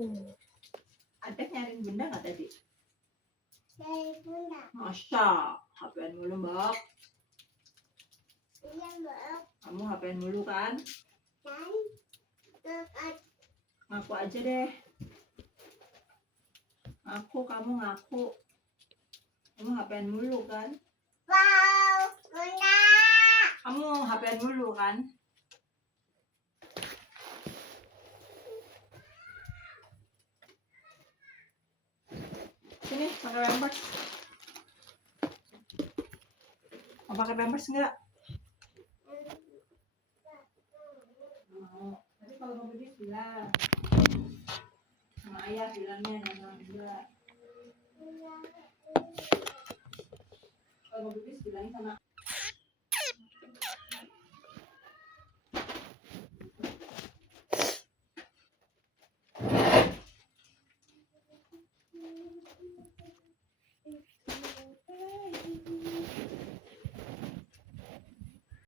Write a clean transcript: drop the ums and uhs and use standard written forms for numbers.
Adek nyariin bunda nggak tadi? Dari bunda. Masya, HP-an mulu Mbak. Iya, Mbak. Kamu HP-an mulu kan? Dan Ngaku aja deh. Kamu ngaku. Kamu HP-an mulu kan? wow, bunda. Kamu HP-an mulu kan? Sini, pakai pampers. Mau pakai pampers enggak? Mau. Tapi kalau mau pipis bilang. Sama ayah bilangnya jangan enggak. Kalau mau pipis bilangin sama